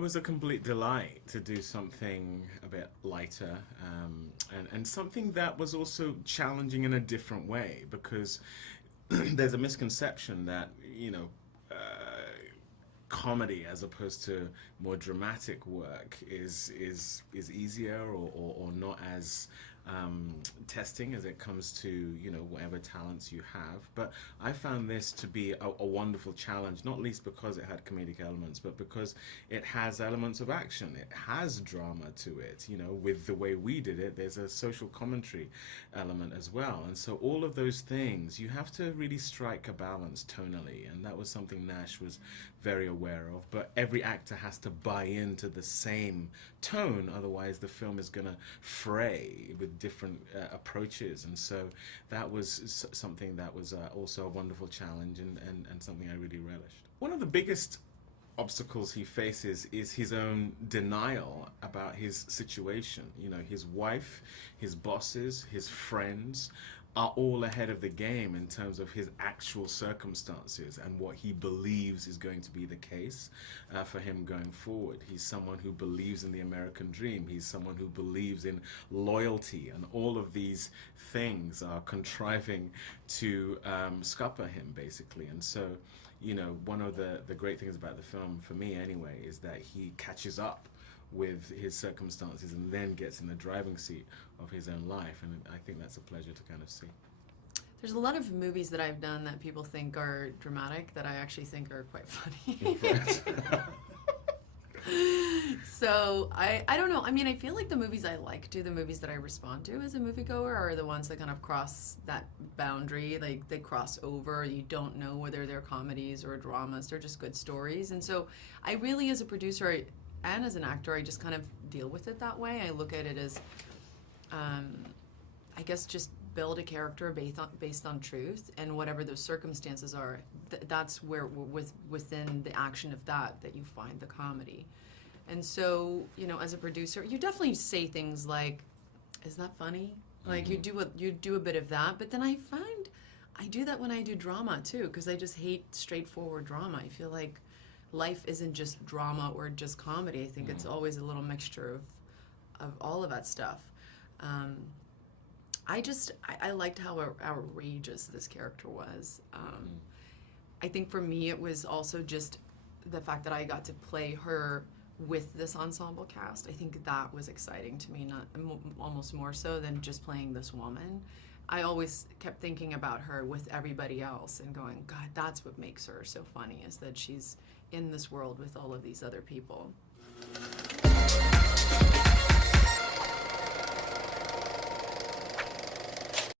it was a complete delight to do something a bit lighter, and something that was also challenging in a different way, because there's a misconception that, comedy as opposed to more dramatic work is easier or not as testing as it comes to whatever talents you have. But I found this to be a wonderful challenge, not least because it had comedic elements, but because it has elements of action. It has drama to it. With the way we did it, there's a social commentary element as well. And so all of those things, you have to really strike a balance tonally, and that was something Nash was very aware of. But every actor has to buy into the same tone, otherwise the film is going to fray with different approaches. And so that was something that was also a wonderful challenge, and something I really relished. One of the biggest obstacles he faces is his own denial about his situation. His wife, his bosses, his friends are all ahead of the game in terms of his actual circumstances and what he believes is going to be the case for him going forward. He's someone who believes in the American dream. He's someone who believes in loyalty, and all of these things are contriving to scupper him, basically. And so, one of the great things about the film, for me anyway, is that he catches up with his circumstances and then gets in the driving seat of his own life, and I think that's a pleasure to kind of see. There's a lot of movies that I've done that people think are dramatic that I actually think are quite funny. So I don't know. I mean, I feel like the movies I like do, the movies that I respond to as a moviegoer, are the ones that kind of cross that boundary. Like, they cross over. You don't know whether they're comedies or dramas. They're just good stories. And so I really, as a producer and as an actor, I just kind of deal with it that way. I look at it as, I guess, just build a character based on truth, and whatever those circumstances are, that's where, within the action of that you find the comedy. And so, as a producer, you definitely say things like, "Is that funny?" Like, you do a bit of that, but then I find I do that when I do drama too, because I just hate straightforward drama. I feel like life isn't just drama or just comedy. I think it's always a little mixture of all of that stuff. I liked how outrageous this character was. I think for me it was also just the fact that I got to play her with this ensemble cast. I think that was exciting to me, almost more so than just playing this woman. I always kept thinking about her with everybody else and going, God, that's what makes her so funny, is that she's in this world with all of these other people.